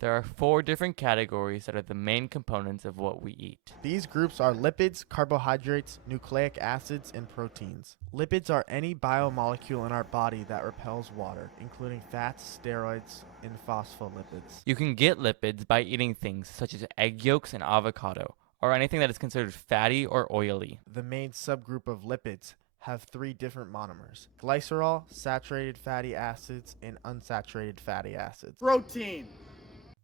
There are four different categories that are the main components of what we eat. These groups are lipids, carbohydrates, nucleic acids, and proteins. Lipids are any biomolecule in our body that repels water, including fats, steroids, and phospholipids. You can get lipids by eating things such as egg yolks and avocado, or anything that is considered fatty or oily. The main subgroup of lipids have three different monomers: glycerol, saturated fatty acids, and unsaturated fatty acids. Protein.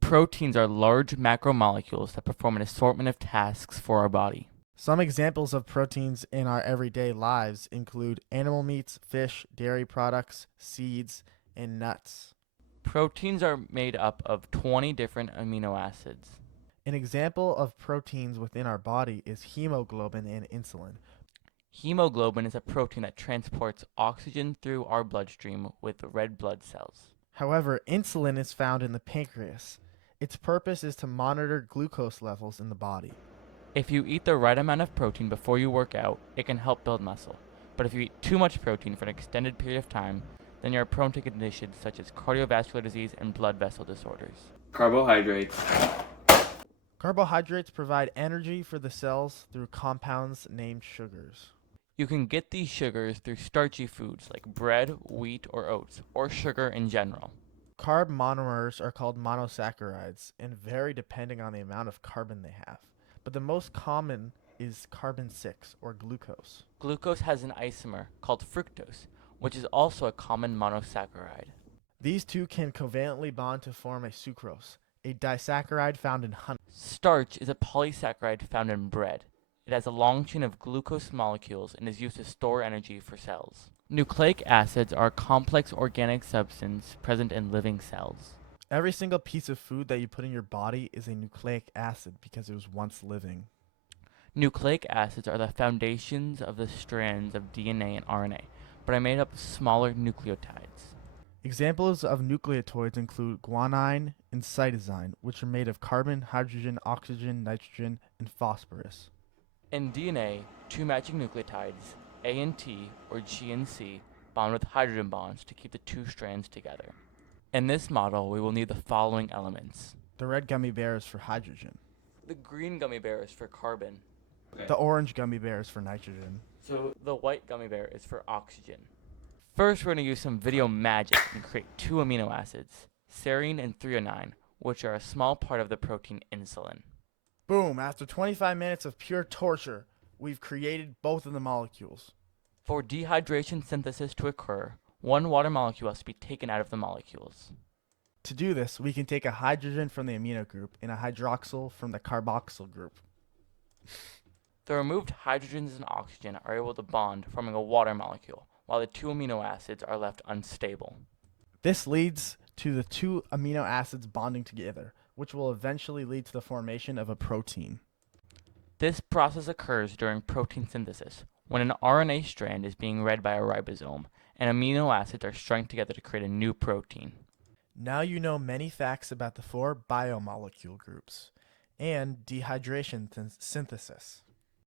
Proteins are large macromolecules that perform an assortment of tasks for our body. Some examples of proteins in our everyday lives include animal meats, fish, dairy products, seeds, and nuts. Proteins are made up of 20 different amino acids. An example of proteins within our body is hemoglobin and insulin. Hemoglobin is a protein that transports oxygen through our bloodstream with red blood cells. However, insulin is found in the pancreas. Its purpose is to monitor glucose levels in the body. If you eat the right amount of protein before you work out, it can help build muscle. But if you eat too much protein for an extended period of time, then you're prone to conditions such as cardiovascular disease and blood vessel disorders. Carbohydrates. Carbohydrates provide energy for the cells through compounds named sugars. You can get these sugars through starchy foods like bread, wheat, or oats, or sugar in general. Carb monomers are called monosaccharides and vary depending on the amount of carbon they have. But the most common is carbon 6, or glucose. Glucose has an isomer called fructose, which is also a common monosaccharide. These two can covalently bond to form a sucrose, a disaccharide found in honey. Starch is a polysaccharide found in bread. It has a long chain of glucose molecules and is used to store energy for cells. Nucleic acids are a complex organic substance present in living cells. Every single piece of food that you put in your body is a nucleic acid because it was once living. Nucleic acids are the foundations of the strands of DNA and RNA, but are made up of smaller nucleotides. Examples of nucleotides include guanine and cytosine, which are made of carbon, hydrogen, oxygen, nitrogen, and phosphorus. In DNA, two matching nucleotides, A and T, or G and C, bond with hydrogen bonds to keep the two strands together. In this model, we will need the following elements. The red gummy bear is for hydrogen. The green gummy bear is for carbon. The orange gummy bear is for nitrogen. So the white gummy bear is for oxygen. First, we're going to use some video magic and create two amino acids, serine and threonine, which are a small part of the protein insulin. Boom, after 25 minutes of pure torture, we've created both of the molecules. For dehydration synthesis to occur, one water molecule has to be taken out of the molecules. To do this, we can take a hydrogen from the amino group and a hydroxyl from the carboxyl group. The removed hydrogens and oxygen are able to bond, forming a water molecule, while the two amino acids are left unstable. This leads to the two amino acids bonding together, which will eventually lead to the formation of a protein. This process occurs during protein synthesis, when an RNA strand is being read by a ribosome, and amino acids are strung together to create a new protein. Now you know many facts about the four biomolecule groups and dehydration synthesis.